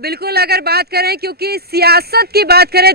बिल्कुल अगर बात करें, क्योंकि सियासत की बात करें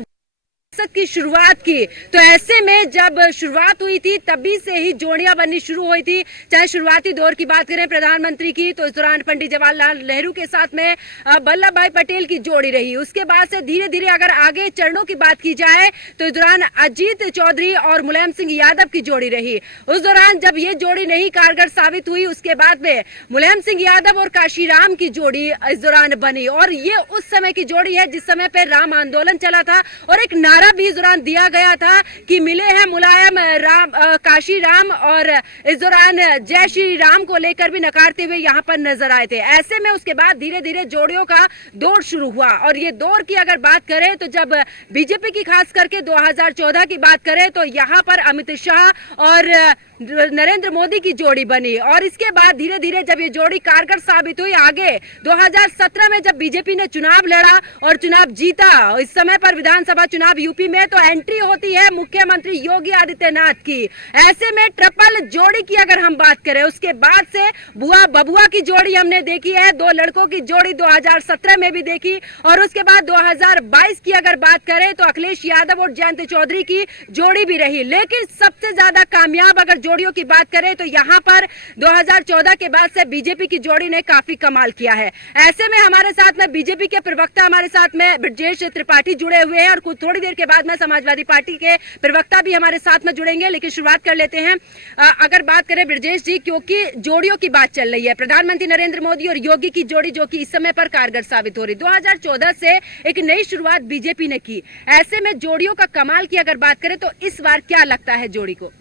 की शुरुआत की, तो ऐसे में जब शुरुआत हुई थी तभी से ही जोड़ियां बननी शुरू हुई थी। चाहे शुरुआती दौर की बात करें प्रधानमंत्री की, तो इस दौरान पंडित जवाहरलाल नेहरू के साथ में वल्लभ भाई पटेल की जोड़ी रही। उसके बाद से धीरे धीरे अगर आगे चरणों की बात की जाए तो इस दौरान अजीत चौधरी और मुलायम सिंह यादव की जोड़ी रही। उस दौरान जब ये जोड़ी नहीं कारगर साबित हुई, उसके बाद में मुलायम सिंह यादव और काशीराम की जोड़ी इस दौरान बनी, और ये उस समय की जोड़ी है जिस समय पे राम आंदोलन चला था और एक नारा भी इस दौरान दिया गया था कि मिले हैं मुलायम राम काशी राम, और इस दौरान जय श्री राम को लेकर भी नकारते हुए यहाँ पर नजर आए थे। ऐसे में उसके बाद धीरे धीरे जोड़ियों का दौर शुरू हुआ, और ये दौर की अगर बात करें तो जब बीजेपी की खास करके 2014 की बात करें तो यहाँ पर अमित शाह और नरेंद्र मोदी की जोड़ी बनी, और इसके बाद धीरे धीरे जब ये जोड़ी कारगर साबित हुई, आगे 2017 में जब बीजेपी ने चुनाव लड़ा और चुनाव जीता, इस समय पर विधानसभा चुनाव यूपी में, तो एंट्री होती है मुख्यमंत्री योगी आदित्यनाथ की। ऐसे में ट्रिपल जोड़ी की अगर हम बात करें, उसके बाद से बुआ बबुआ की जोड़ी हमने देखी है, दो लड़कों की जोड़ी 2017 में भी देखी, और उसके बाद 2022 की अगर बात करें तो अखिलेश यादव और जयंत चौधरी की जोड़ी भी रही। लेकिन सबसे ज्यादा कामयाब अगर जोड़ियों की बात करें तो यहाँ पर 2014 के बाद से बीजेपी की जोड़ी ने काफी कमाल किया है। ऐसे में हमारे साथ में बीजेपी के प्रवक्ता हमारे साथ में ब्रजेश त्रिपाठी जुड़े हुए हैं, और कुछ थोड़ी देर के बाद में समाजवादी पार्टी के प्रवक्ता भी हमारे साथ में जुड़ेंगे। लेकिन शुरुआत कर लेते हैं, अगर बात करें ब्रजेश जी, क्योंकि जोड़ियों की बात चल रही है, प्रधानमंत्री नरेंद्र मोदी और योगी की जोड़ी जो कि इस समय पर कारगर साबित हो रही, 2014 से एक नई शुरुआत बीजेपी ने की। ऐसे में जोड़ियों का कमाल की अगर बात करें तो इस बार क्या लगता है जोड़ी को?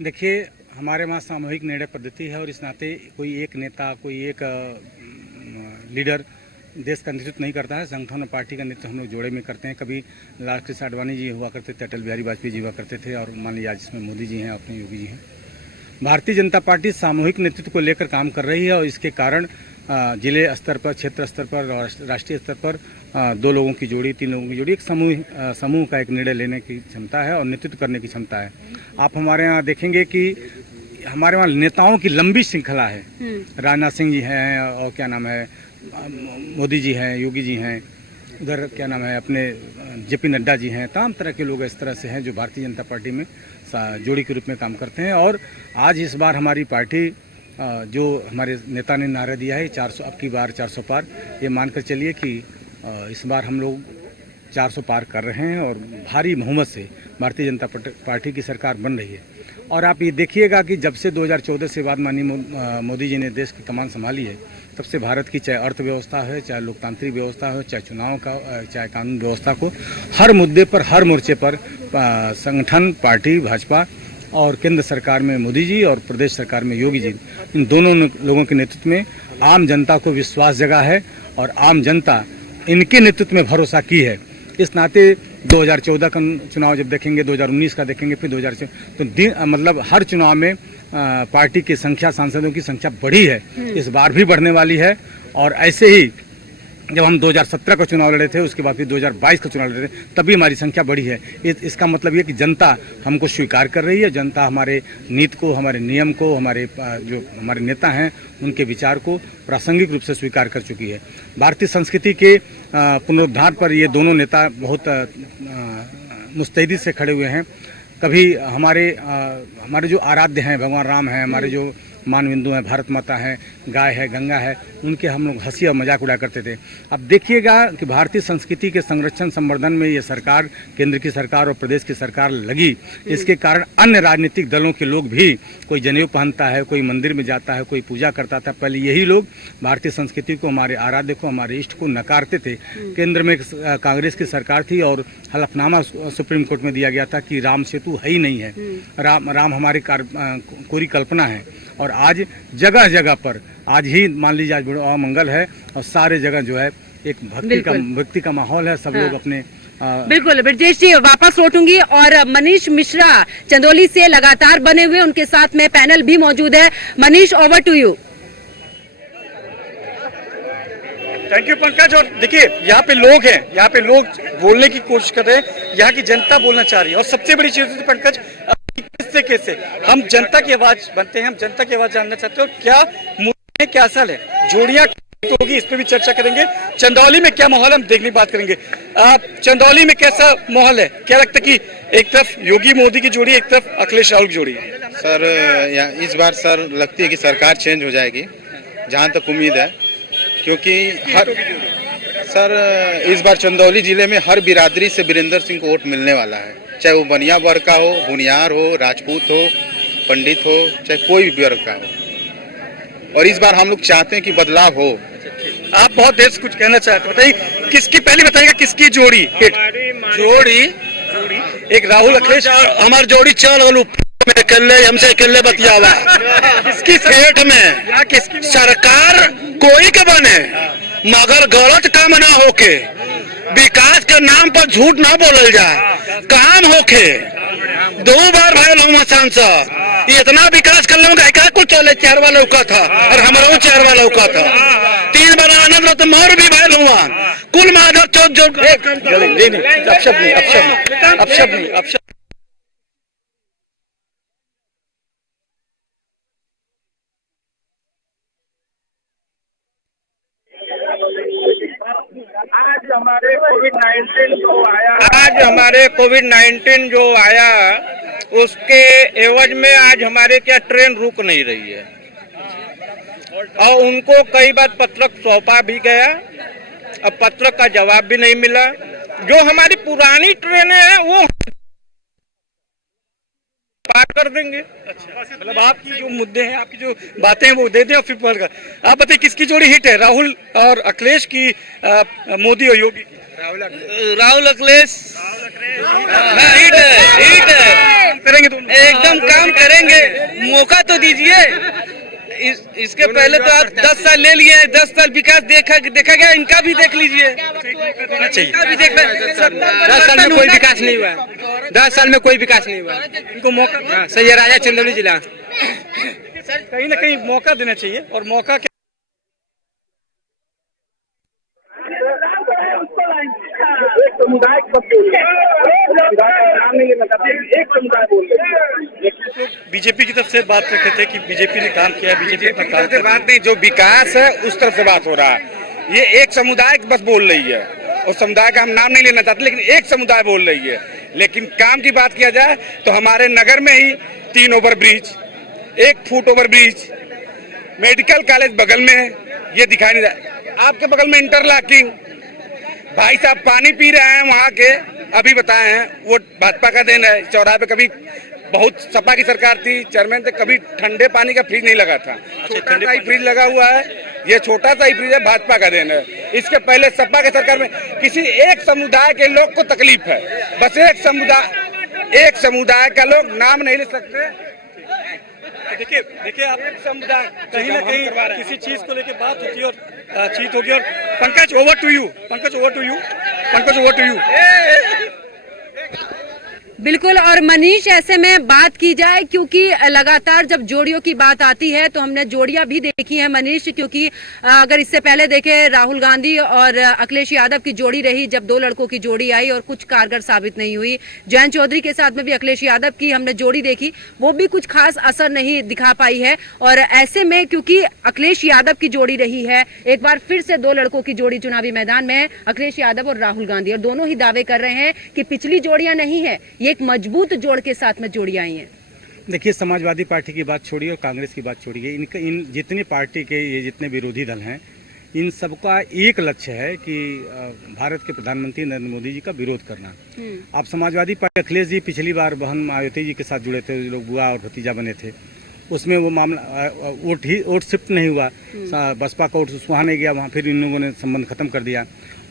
देखिए, हमारे वहाँ सामूहिक निर्णय पद्धति है, और इस नाते कोई एक नेता, कोई एक लीडर देश का नेतृत्व नहीं करता है। संगठन और पार्टी का नेतृत्व हम लोग जोड़े में करते हैं। कभी लाल कृष्ण आडवाणी जी हुआ करते थे, अटल बिहारी वाजपेयी जी हुआ करते थे, और मान लीजिए आज इसमें मोदी जी हैं, अपने योगी जी हैं। भारतीय जनता पार्टी सामूहिक नेतृत्व को लेकर काम कर रही है, और इसके कारण जिले स्तर पर, क्षेत्र स्तर पर और राष्ट्रीय स्तर पर दो लोगों की जोड़ी, तीन लोगों की जोड़ी, एक समूह का एक निर्णय लेने की क्षमता है और नेतृत्व करने की क्षमता है। आप हमारे यहाँ देखेंगे कि हमारे वहाँ नेताओं की लंबी श्रृंखला है। राजनाथ सिंह जी हैं, और क्या नाम है, मोदी जी हैं, योगी जी हैं, उधर क्या नाम है, अपने जेपी नड्डा जी हैं। तमाम तरह के लोग इस तरह से हैं जो भारतीय जनता पार्टी में जोड़ी के रूप में काम करते हैं। और आज इस बार हमारी पार्टी, जो हमारे नेता ने नारा दिया है 400, अब की बार 400 पार, ये मानकर चलिए कि इस बार हम लोग 400 पार कर रहे हैं, और भारी बहुमत से भारतीय जनता पार्टी की सरकार बन रही है। और आप ये देखिएगा कि जब से 2014 से बाद माननीय मोदी जी ने देश की कमान संभाली है, तब से भारत की चाहे अर्थव्यवस्था है, चाहे लोकतांत्रिक व्यवस्था हो, चाहे चुनाव का, चाहे कानून व्यवस्था को, हर मुद्दे पर, हर मोर्चे पर संगठन, पार्टी, भाजपा और केंद्र सरकार में मोदी जी और प्रदेश सरकार में योगी जी, इन दोनों लोगों के नेतृत्व में आम जनता को विश्वास जगा है, और आम जनता इनके नेतृत्व में भरोसा की है। इस नाते 2014 का चुनाव जब देखेंगे, 2019 का देखेंगे, फिर 2014, तो मतलब हर चुनाव में पार्टी की संख्या, सांसदों की संख्या बढ़ी है, इस बार भी बढ़ने वाली है। और ऐसे ही जब हम 2017 का चुनाव लड़े थे, उसके बाद फिर 2022 का चुनाव लड़े थे, तभी हमारी संख्या बढ़ी है। इसका मतलब ये कि जनता हमको स्वीकार कर रही है, जनता हमारे नीति को, हमारे नियम को, हमारे जो हमारे नेता हैं उनके विचार को प्रासंगिक रूप से स्वीकार कर चुकी है। भारतीय संस्कृति के पुनरुद्धार पर ये दोनों नेता बहुत मुस्तैदी से खड़े हुए हैं। कभी हमारे जो आराध्य हैं, भगवान राम हैं, हमारे जो मानबिंदु हैं, भारत माता है, गाय है, गंगा है, उनके हम लोग हंसी और मजाक उड़ा करते थे। अब देखिएगा कि भारतीय संस्कृति के संरक्षण संवर्धन में ये सरकार, केंद्र की सरकार और प्रदेश की सरकार लगी। इसके कारण अन्य राजनीतिक दलों के लोग भी, कोई जनेऊ पहनता है, कोई मंदिर में जाता है, कोई पूजा करता था। पहले यही लोग भारतीय संस्कृति को, हमारे आराध्य को, हमारे इष्ट को नकारते थे। केंद्र में कांग्रेस की सरकार थी, और हलफनामा सुप्रीम कोर्ट में दिया गया था कि राम सेतु है ही नहीं है, राम हमारी कोरी कल्पना है। और आज जगह जगह पर, आज ही मान लीजिए आज बड़ा मंगल है, और सारे जगह जो है एक भक्ति का माहौल है। सब लोग अपने बिल्कुल। ब्रजेश जी वापस लौटूंगी, और मनीष मिश्रा चंदौली से लगातार बने हुए, उनके साथ में पैनल भी मौजूद है। Manish, over to you. Thank you Pankaj. और देखिए, यहाँ पे लोग हैं, यहाँ पे लोग बोलने की कोशिश कर रहे हैं, यहाँ की जनता बोलना चाह रही है। और सबसे बड़ी चीज पंकज, कैसे हम जनता की आवाज बनते हैं, हम जनता की आवाज जानना चाहते हैं, और क्या मुद्दे, क्या असल है, जोड़ियां तो होगी, इस पे भी चर्चा करेंगे। चंदौली में क्या माहौल है, हम देखने की बात करेंगे। चंदौली में कैसा माहौल है, क्या लगता है कि एक तरफ योगी मोदी की जोड़ी, एक तरफ अखिलेश राहुल की जोड़ी? सर इस बार सर लगती है कि सरकार चेंज हो जाएगी, जहाँ तक उम्मीद है, क्योंकि सर इस बार चंदौली जिले में हर बिरादरी से वीरेंद्र सिंह को वोट मिलने वाला है, चाहे वो बनिया वर्ग का हो, भुनियार हो, राजपूत हो, पंडित हो, चाहे कोई भी वर्ग का हो। और इस बार हम लोग चाहते हैं कि बदलाव हो। आप बहुत देर से कुछ कहना चाहते हैं, बताइए किसकी, पहले बताइएगा किसकी जोड़ी हिट? जोड़ी एक राहुल अखिलेश, हमार जोड़ी चल गलू में कल्ले हमसे कल्ले बतियावा किसकी पेट में यहाँ किसकी? सरकार कोई के बने, मगर गलत काम ना होके, विकास के नाम पर झूठ ना बोलल जाए, काम होके। 2 बार भयल हूँ सांसद, इतना विकास कर लूंगा क्या कुछ चले, 4 वाला लौका था और हमारा 4 वाला लौका था, 3 बार आनंद रत्न मोर भी भयल हुआ, कुल माधव चौक जो अपशब्द नहीं, अपशब्द नहीं, अपशब्द। आज हमारे कोविड-19 जो आया उसके एवज में आज हमारे क्या ट्रेन रुक नहीं रही है, और उनको कई बार पत्रक सौंपा भी गया, अब पत्रक का जवाब भी नहीं मिला। जो हमारी पुरानी ट्रेनें हैं वो पार कर देंगे। मतलब आपकी जो मुद्दे हैं, आपकी जो बातें हैं वो दे दें और फिर पढ़ कर आप बताइए किसकी जोड़ी हिट है, राहुल और अखिलेश की, मोदी और योगी की? राहुल अखिलेश हिट है करेंगे दोनों, एकदम काम करेंगे, मौका तो दीजिए। इसके पहले तो आप 10 साल ले लिए हैं, 10 साल विकास देखा गया, इनका भी देख लीजिए। इनका भी देख 10 साल में कोई विकास नहीं हुआ, 10 साल में कोई विकास नहीं हुआ। इनको मौका, सही है, राजा चंदौली जिला कहीं ना कहीं मौका देना चाहिए। और मौका क्या? बीजेपी की तरफ से बात रखे थे कि बीजेपी ने काम किया, बीजेपी अपना काम कर बात नहीं, जो विकास है उस तरफ से बात हो रहा है। ये एक समुदाय बस बोल रही है, उस समुदाय का हम नाम नहीं लेना चाहते, लेकिन एक समुदाय बोल रही है। लेकिन काम की बात किया जाए तो हमारे नगर में ही 3 overbridge, 1 foot overbridge, medical college बगल में, ये दिखाई नहीं रहा। आपके बगल में इंटरलॉकिंग, भाई साहब पानी पी रहे हैं वहाँ के, अभी बताए हैं, वो भाजपा का देन है। चौराहे पे कभी बहुत सपा की सरकार थी, चेयरमैन थे, कभी ठंडे पानी का फ्रिज नहीं लगा था, छोटा सा ही फ्रिज लगा हुआ है, ये छोटा सा ही फ्रिज है, भाजपा का देन है। इसके पहले सपा की सरकार में किसी एक समुदाय के लोग को तकलीफ है, बस एक समुदाय का लोग नाम नहीं ले सकते। देखिए आप समुदाय कहीं ना कहीं किसी चीज को लेकर बात होती है और चीत होगी। और Pankaj over to you, Pankaj over to you. बिल्कुल। और मनीष, ऐसे में बात की जाए, क्योंकि लगातार जब जोड़ियों की बात आती है तो हमने जोड़ियां भी देखी हैं मनीष, क्योंकि अगर इससे पहले देखें राहुल गांधी और अखिलेश यादव की जोड़ी रही, जब 2 लड़कों की जोड़ी आई और कुछ कारगर साबित नहीं हुई। जयंत चौधरी के साथ में भी अखिलेश यादव की हमने जोड़ी देखी, वो भी कुछ खास असर नहीं दिखा पाई है। और ऐसे में क्योंकि अखिलेश यादव की जोड़ी रही है, एक बार फिर से 2 लड़कों की जोड़ी चुनावी मैदान में है, अखिलेश यादव और राहुल गांधी, और दोनों ही दावे कर रहे हैं कि पिछली जोड़ियां नहीं है, ये एक मजबूत जोड़ के साथ में जोड़ी आई हैं। देखिए, समाजवादी पार्टी की बात छोड़िए और कांग्रेस की बात छोड़िए, इन जितनी पार्टी के ये जितने विरोधी दल हैं, इन सबका एक लक्ष्य है कि भारत के प्रधानमंत्री नरेंद्र मोदी जी का विरोध करना। आप समाजवादी पार्टी, अखिलेश जी पिछली बार बहन मायावती जी के साथ जुड़े थे, लोग बुआ और भतीजा बने थे, उसमें वो मामला वोट शिफ्ट नहीं हुआ, बसपा का वोट वहाँ नहीं गया, वहाँ फिर इन लोगों ने संबंध खत्म कर दिया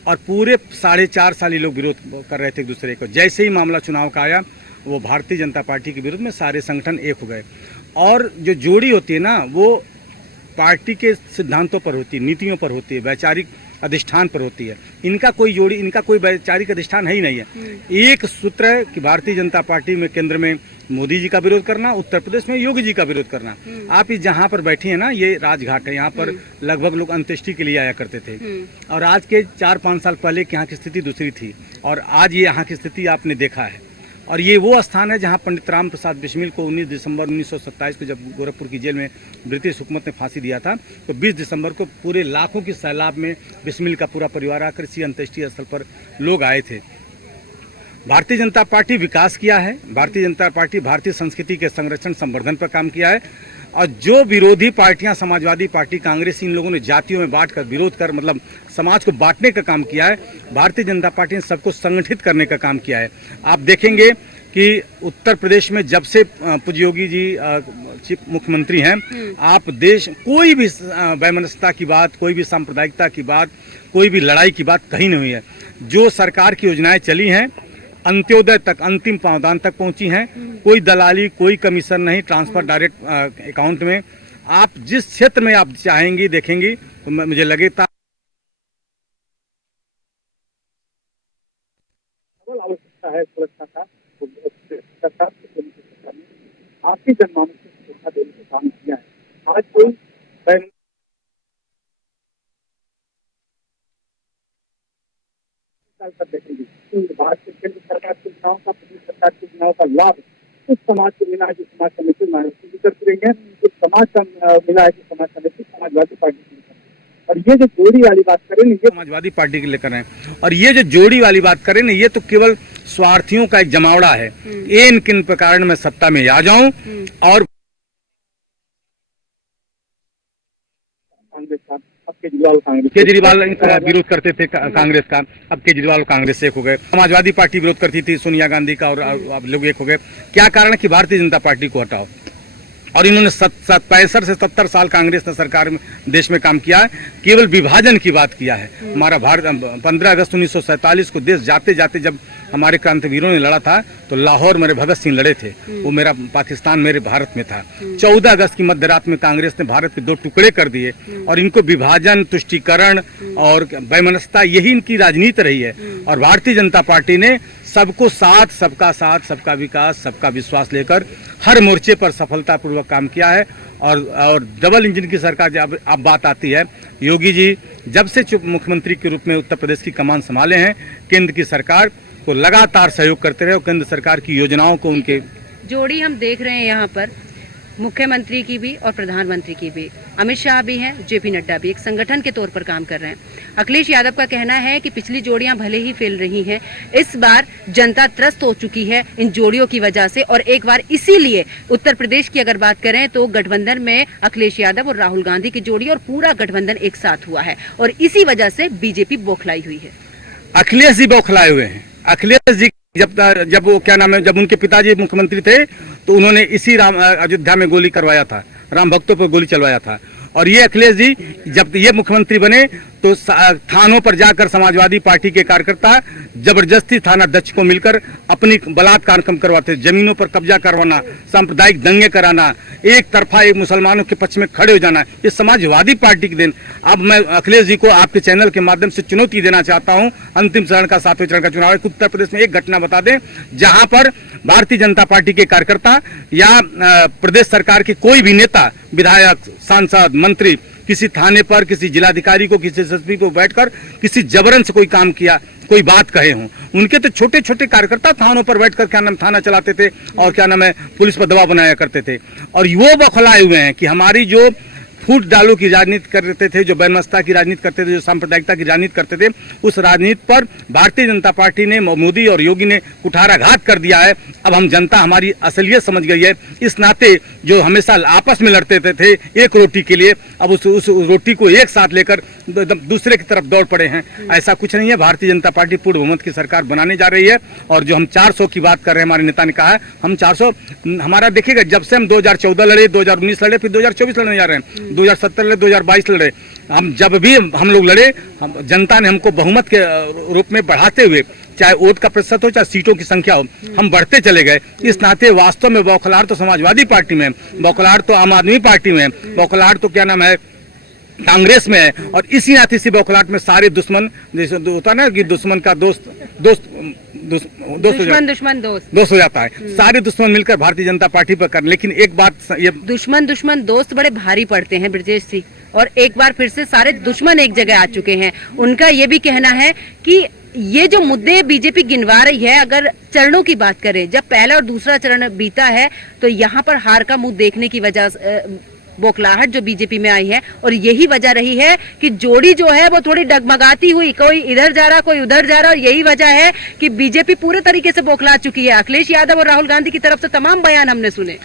और पूरे 4.5 साल ये लोग विरोध कर रहे थे एक दूसरे को। जैसे ही मामला चुनाव का आया, वो भारतीय जनता पार्टी के विरोध में सारे संगठन एक हो गए। और जो जोड़ी होती है ना, वो पार्टी के सिद्धांतों पर होती है, नीतियों पर होती है, वैचारिक अधिष्ठान पर होती है। इनका कोई जोड़ी, इनका कोई वैचारिक अधिष्ठान है ही नहीं है। एक सूत्र है कि भारतीय जनता पार्टी में केंद्र में मोदी जी का विरोध करना, उत्तर प्रदेश में योगी जी का विरोध करना। आप इस जहाँ पर बैठी हैं ना, ये राजघाट है, यहाँ पर लगभग लोग अंत्येष्टि के लिए आया करते थे। और आज के 4-5 साल पहले की यहाँ की स्थिति दूसरी थी, और आज ये यहाँ की स्थिति आपने देखा है। और ये वो स्थान है जहां पंडित राम प्रसाद बिस्मिल को 19 दिसंबर 1927 को जब गोरखपुर की जेल में ब्रिटिश हुकूमत ने फांसी दिया था, तो 20 दिसंबर को पूरे लाखों की सैलाब में बिस्मिल का पूरा परिवार आकर इसी अंत्येष्टि स्थल पर लोग आए थे। भारतीय जनता पार्टी विकास किया है, भारतीय जनता पार्टी भारतीय संस्कृति के संरक्षण संवर्धन पर काम किया है, और जो विरोधी पार्टियां समाजवादी पार्टी, कांग्रेस, इन लोगों ने जातियों में बांटकर विरोध कर मतलब समाज को बांटने का काम किया है, भारतीय जनता पार्टी ने सबको संगठित करने का काम किया है। आप देखेंगे कि उत्तर प्रदेश में जब से पूज्य योगी जी चीफ मुख्यमंत्री हैं, आप देश कोई भी वैमनस्यता की बात, कोई भी सांप्रदायिकता की बात, कोई भी लड़ाई की बात कहीं नहीं हुई है। जो सरकार की योजनाएं चली हैं अंत्योदय तक, अंतिम पावदान तक पहुंची हैं, कोई दलाली, कोई कमीशन नहीं, ट्रांसफर डायरेक्ट अकाउंट में। आप जिस क्षेत्र में आप चाहेंगी देखेंगी, तो मुझे लगेगा आवश्यकता है सुरक्षा का, आपकी जनमानस को सुरक्षा देने का काम किया है। आज कोई देखेंगे भारत केंद्र सरकार की योजनाओं का, प्रदेश सरकार की योजनाओं का लाभ उस समाज को मिला है जो समाज समिति भी करती रही है, उस समाज का मिला है जो समाज समिति समाजवादी पार्टी की। और ये जो जोड़ी वाली बात करें ये समाजवादी पार्टी के लेकर हैं, और ये जो जोड़ी वाली बात करें ना, ये तो केवल स्वार्थियों का एक जमावड़ा है। इन किन प्रकार मैं सत्ता में आ जाऊं और कांग्रेस का, अब केजरीवाल विरोध करते थे कांग्रेस का, अब केजरीवाल कांग्रेस से एक हो गए। समाजवादी पार्टी विरोध करती थी सोनिया गांधी का, और अब लोग एक हो गए। क्या कारण है कि भारतीय जनता पार्टी को हटाओ? और इन्होंने 65 से 70 साल कांग्रेस ने सरकार में देश में काम किया है, केवल विभाजन की बात किया है। हमारा भारत 15 अगस्त 1947 को देश जाते जाते जब हमारे क्रांतिवीरों ने लड़ा था, तो लाहौर मेरे भगत सिंह लड़े थे, वो मेरा पाकिस्तान मेरे भारत में था। 14 अगस्त की मध्य रात में कांग्रेस ने भारत के 2 टुकड़े कर दिए, और इनको विभाजन, तुष्टीकरण और वैमनस्यता, यही इनकी राजनीति रही है। और भारतीय जनता पार्टी ने सबको साथ, सबका विकास, सबका विश्वास लेकर हर मोर्चे पर सफलतापूर्वक काम किया है। और डबल इंजन की सरकार जब अब बात आती है, योगी जी जब से मुख्यमंत्री के रूप में उत्तर प्रदेश की कमान संभाले हैं, केंद्र की सरकार को लगातार सहयोग करते रहे और केंद्र सरकार की योजनाओं को उनके जोड़ी हम देख रहे हैं यहाँ पर, मुख्यमंत्री की भी और प्रधानमंत्री की भी। अमित शाह भी हैं, जेपी नड्डा भी एक संगठन के तौर पर काम कर रहे हैं। अखिलेश यादव का कहना है कि पिछली जोड़ियां भले ही फेल रही हैं, इस बार जनता त्रस्त हो चुकी है इन जोड़ियों की वजह से, और एक बार इसीलिए उत्तर प्रदेश की अगर बात करें तो गठबंधन में अखिलेश यादव और राहुल गांधी की जोड़ी और पूरा गठबंधन एक साथ हुआ है, और इसी वजह से बीजेपी बौखलाई हुई है। अखिलेश जी बौखलाए हुए हैं। अखिलेश जी जब वो क्या नाम है, जब उनके पिताजी मुख्यमंत्री थे, तो उन्होंने इसी अयोध्या में गोली करवाया था, राम भक्तों पर गोली चलवाया था। और ये अखिलेश जी जब ये मुख्यमंत्री बने तो थानों पर जाकर समाजवादी पार्टी के कार्यकर्ता जबरदस्ती थाना अध्यक्ष को मिलकर अपनी बलात्कार कम करवाते, जमीनों पर कब्जा करवाना, सांप्रदायिक दंगे कराना, एक तरफा एक मुसलमानों के पक्ष में खड़े हो जाना, ये समाजवादी पार्टी के दिन। अब मैं अखिलेश जी को आपके चैनल के माध्यम से चुनौती देना चाहता हूं। अंतिम चरण का 7वें चरण का चुनाव है, उत्तर प्रदेश में एक घटना बता दें जहां पर भारतीय जनता पार्टी के कार्यकर्ता या प्रदेश सरकार के कोई भी नेता, विधायक, सांसद, मंत्री किसी थाने पर, किसी जिलाधिकारी को, किसी एसएसपी को बैठकर किसी जबरन से कोई काम किया, कोई बात कहे हों। उनके तो छोटे छोटे कार्यकर्ता थानों पर बैठकर क्या नाम थाना चलाते थे और क्या नाम है पुलिस पर दबाव बनाया करते थे। और वो बौखलाए हुए हैं कि हमारी जो फूट डालो की राजनीति करते थे, जो वैमनस्यता की राजनीति करते थे, जो सांप्रदायिकता की राजनीति करते थे, उस राजनीति पर भारतीय जनता पार्टी ने, मोदी और योगी ने कुठाराघात कर दिया है। अब हम जनता हमारी असलियत समझ गई है। इस नाते जो हमेशा आपस में लड़ते थे एक रोटी के लिए, अब उस रोटी को एक साथ लेकर दूसरे की तरफ दौड़ पड़े हैं। ऐसा कुछ नहीं है। भारतीय जनता पार्टी पूर्ण बहुमत की सरकार बनाने जा रही है। और जो हम 400 की बात कर रहे हैं, हमारे नेता ने कहा है हम 400, हमारा देखिएगा जब से हम 2014 लड़े, 2019 लड़े, फिर 2024 लड़ने जा रहे हैं, 2017 लड़े, 2022 लड़े, हम जब भी हम लोग लड़े, जनता ने हमको बहुमत के रूप में बढ़ाते हुए, चाहे वोट का प्रतिशत हो, चाहे सीटों की संख्या हो, हम बढ़ते चले गए। इस नाते वास्तव में बौखलाहट तो समाजवादी पार्टी में, बौखलाहट तो आम आदमी पार्टी में, बौखलाहट तो क्या नाम है कांग्रेस में है। और इसी नाते इसी बौखलाहट में सारे दुश्मन, जैसे होता है ना कि दुश्मन का दोस्त हो जाता है, सारे दुश्मन मिलकर भारतीय जनता पार्टी पर कर। लेकिन एक बात, ये दुश्मन दोस्त बड़े भारी पड़ते हैं ब्रजेश जी, और एक बार फिर से सारे दुश्मन एक जगह आ चुके हैं। उनका ये भी कहना है कि ये जो मुद्दे बीजेपी गिनवा रही है, अगर चरणों की बात करें, जब पहला और दूसरा चरण बीता है तो यहाँ पर हार का मुंह देखने की वजह बौखलाहट जो बीजेपी में आई है, और यही वजह रही है कि जोड़ी जो है वो थोड़ी डगमगाती हुई, कोई इधर जा रहा कोई उधर जा रहा, और यही वजह है कि बीजेपी पूरे तरीके से बौखला चुकी है। अखिलेश यादव और राहुल गांधी की तरफ से तमाम बयान हमने सुने।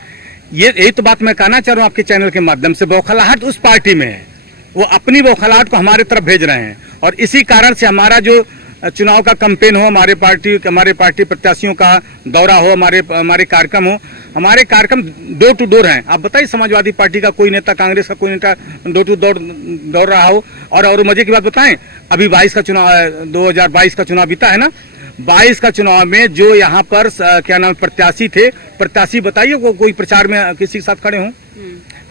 यही तो बात मैं कहना चाह रहा हूँ आपके चैनल के माध्यम से, बौखलाहट उस पार्टी में है, वो अपनी बौखलाहट को हमारे तरफ भेज रहे हैं, और इसी कारण से हमारा जो चुनाव का कैंपेन हो, हमारे पार्टी प्रत्याशियों का दौरा हो, हमारे कार्यक्रम हो, हमारे कार्यक्रम डोर टू डोर हैं। आप बताइए, समाजवादी पार्टी का कोई नेता, कांग्रेस का कोई नेता डोर टू डोर दौड़ रहा हो? और मजे की बात बताएं, अभी 2022 का चुनाव बीता है ना, 22 का चुनाव में जो यहाँ पर क्या नाम प्रत्याशी थे, प्रत्याशी बताइए कोई प्रचार में किसी के साथ खड़े हों?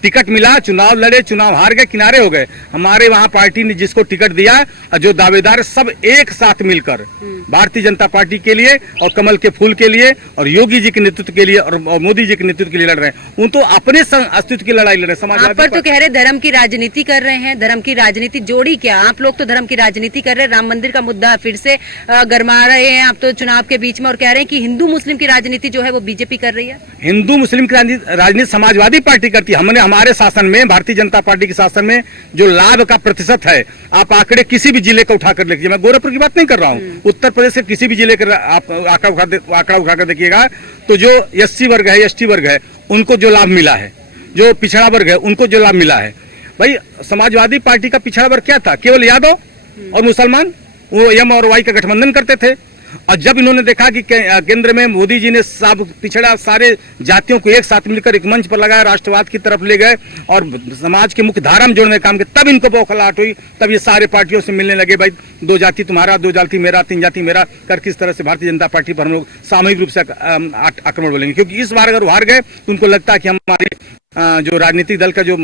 टिकट मिला, चुनाव लड़े, चुनाव हार गए, किनारे हो गए। हमारे वहां पार्टी ने जिसको टिकट दिया, जो दावेदार सब एक साथ मिलकर भारतीय जनता पार्टी के लिए और कमल के फूल के लिए और योगी जी के नेतृत्व के लिए और मोदी जी के नेतृत्व के लिए लड़ रहे हैं। उन तो अपने अस्तित्व की लड़ाई लड़ रहे हैं। समाजवादी पर तो कह रहे धर्म की राजनीति कर रहे हैं। धर्म की राजनीति जोड़ी क्या? आप लोग तो धर्म की राजनीति कर रहे हैं। राम मंदिर का मुद्दा फिर से गरमा रहे हैं आप तो चुनाव के बीच में, और कह रहे हैं कि हिंदू मुस्लिम की राजनीति जो है वो बीजेपी कर रही है। हिंदू मुस्लिम की राजनीति समाजवादी पार्टी करती है। हमने हमारे शासन में, भारतीय जनता पार्टी के शासन में जो लाभ का प्रतिशत है, आप आंकड़े किसी भी जिले को उठाकर देखिए, मैं गोरखपुर की बात नहीं कर रहा हूँ, उत्तर प्रदेश के किसी भी जिले का आप आंकड़ा उठाकर देखिएगा, तो जो एससी वर्ग है, एसटी वर्ग है, उनको जो लाभ मिला है, जो पिछड़ा वर्ग है उनको जो लाभ मिला है। भाई समाजवादी पार्टी का पिछड़ा वर्ग क्या था? केवल यादव और मुसलमान, वो एम और वाई का गठबंधन करते थे। और जब इन्होंने देखा कि केंद्र में मोदी जी ने सब पिछड़ा सारे जातियों को एक साथ मिलकर एक मंच पर लगाया, राष्ट्रवाद की तरफ ले गए और समाज के मुख्य धारा में जोड़ने का काम किया, तब इनको बौखलाहट हुई। तब ये सारे पार्टियों से मिलने लगे, भाई दो जाति तुम्हारा, दो जाति मेरा, तीन जाति मेरा कर किस तरह से भारतीय जनता पार्टी पर हम लोग सामूहिक रूप से आक्रमण बोलेंगे। क्योंकि इस बार अगर हार गए तो उनको लगता है कि हमारी जो राजनीतिक दल का जो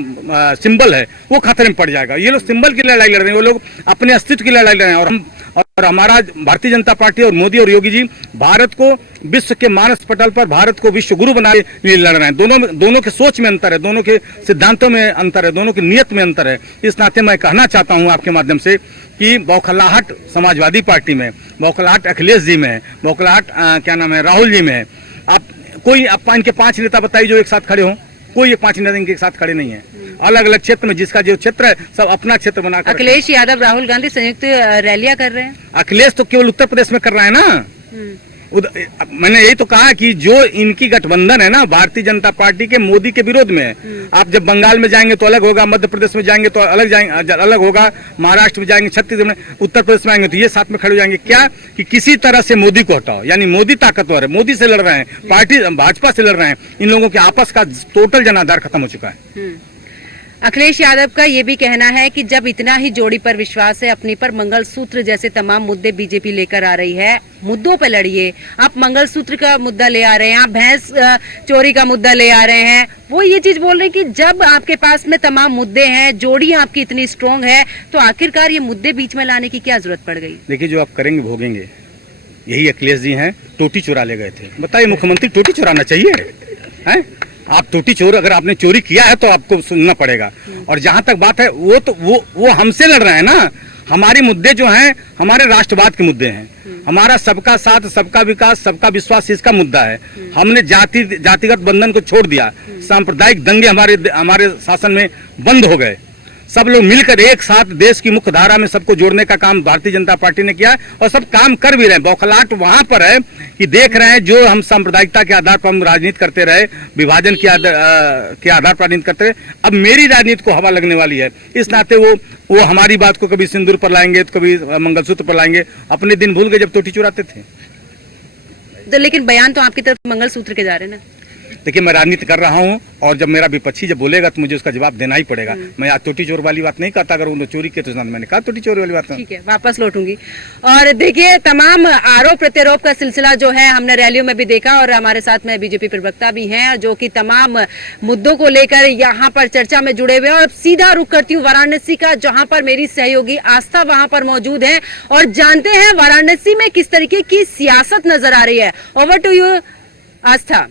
सिंबल है वो खतरे में पड़ जाएगा। ये लोग सिंबल की लड़ाई लड़ रहे हैं, वो लोग अपने अस्तित्व की लड़ाई लड़ रहे हैं। और हमारा भारतीय जनता पार्टी और मोदी और योगी जी भारत को विश्व के मानस पटल पर भारत को विश्व गुरु बनाने के लिए लड़ रहे हैं। दोनों के सोच में अंतर है, दोनों के सिद्धांतों में अंतर है, दोनों की नियत में अंतर है। इस नाते मैं कहना चाहता हूं आपके माध्यम से कि बौखलाहट समाजवादी पार्टी में, बौखलाहट अखिलेश जी में है, बौखलाहट क्या नाम है राहुल जी में है। आप इनके 5 नेता बताइए जो एक साथ खड़े हों? कोई एक 5 नेता इनके साथ खड़े नहीं है। अलग अलग क्षेत्र में जिसका जो क्षेत्र है सब अपना क्षेत्र बनाकर। अखिलेश यादव राहुल गांधी संयुक्त रैलियां कर रहे हैं। अखिलेश तो केवल उत्तर प्रदेश में कर रहा है ना। मैंने यही तो कहा कि जो इनकी गठबंधन है ना भारतीय जनता पार्टी के मोदी के विरोध में है। आप जब बंगाल में जाएंगे तो अलग होगा, मध्य प्रदेश में जाएंगे तो अलग होगा, महाराष्ट्र में जाएंगे, छत्तीसगढ़ में, उत्तर प्रदेश में आएंगे तो ये साथ में खड़े हो जाएंगे। क्या कि किसी तरह से मोदी को हटाओ, यानी मोदी ताकतवर है, मोदी से लड़ रहे हैं, पार्टी भाजपा से लड़ रहे हैं। इन लोगों के आपस का टोटल जनाधार खत्म हो चुका है। अखिलेश यादव का ये भी कहना है कि जब इतना ही जोड़ी पर विश्वास है, अपनी पर मंगलसूत्र जैसे तमाम मुद्दे बीजेपी लेकर आ रही है, मुद्दों पे लड़िए। आप मंगलसूत्र का मुद्दा ले आ रहे हैं, आप भैंस चोरी का मुद्दा ले आ रहे हैं, वो ये चीज बोल रहे हैं कि जब आपके पास में तमाम मुद्दे हैं, जोड़ी आपकी इतनी स्ट्रॉन्ग है, तो आखिरकार ये मुद्दे बीच में लाने की क्या जरूरत पड़ गई? देखिए, जो आप करेंगे भोगेंगे। यही अखिलेश जी हैं, टोटी चुरा ले गए थे। बताइए, मुख्यमंत्री टोटी चुराना चाहिए है? आप टोटी चोर, अगर आपने चोरी किया है तो आपको सुनना पड़ेगा। और जहां तक बात है, वो हमसे लड़ रहे हैं ना। हमारे मुद्दे जो हैं हमारे राष्ट्रवाद के मुद्दे हैं। हमारा सबका साथ, सबका विकास, सबका विश्वास इसका मुद्दा है। हमने जातिगत बंधन को छोड़ दिया। सांप्रदायिक दंगे हमारे शासन में बंद हो गए। सब लोग मिलकर एक साथ देश की मुख्य धारा में सबको जोड़ने का काम भारतीय जनता पार्टी ने किया और सब काम कर भी रहे हैं। बौखलाहट वहां पर है कि देख रहे हैं जो हम सांप्रदायिकता के आधार पर हम राजनीति करते रहे, विभाजन के आधार पर राजनीति करते रहे, अब मेरी राजनीति को हवा लगने वाली है। इस नाते वो हमारी बात को कभी सिंदूर पर लाएंगे तो कभी मंगलसूत्र पर लाएंगे। अपने दिन भूल गए जब टोटी चुराते थे। तो लेकिन बयान तो आपकी तरफ मंगलसूत्र के जा रहे हैं ना। देखिए, मैं राजनीति कर रहा हूं और जब मेरा विपक्षी जब बोलेगा तो मुझे उसका जवाब देना ही पड़ेगा। मैं आज टोटी चोर वाली बात नहीं करता। अगर उन्होंने चोरी की तो मैंने कहा टोटी चोर वाली बात। ठीक है, वापस लौटूंगी। और देखिए, तमाम आरोप प्रत्यारोप का सिलसिला जो है हमने रैलियों में भी देखा, और हमारे साथ में बीजेपी प्रवक्ता भी हैं जो कि तमाम मुद्दों को लेकर यहाँ पर चर्चा में जुड़े हुए हैं। और सीधा रुख करती हूँ वाराणसी का, जहाँ पर मेरी सहयोगी आस्था वहां पर मौजूद है और जानते हैं वाराणसी में किस तरीके की सियासत नजर आ रही है। ओवर टू यू आस्था।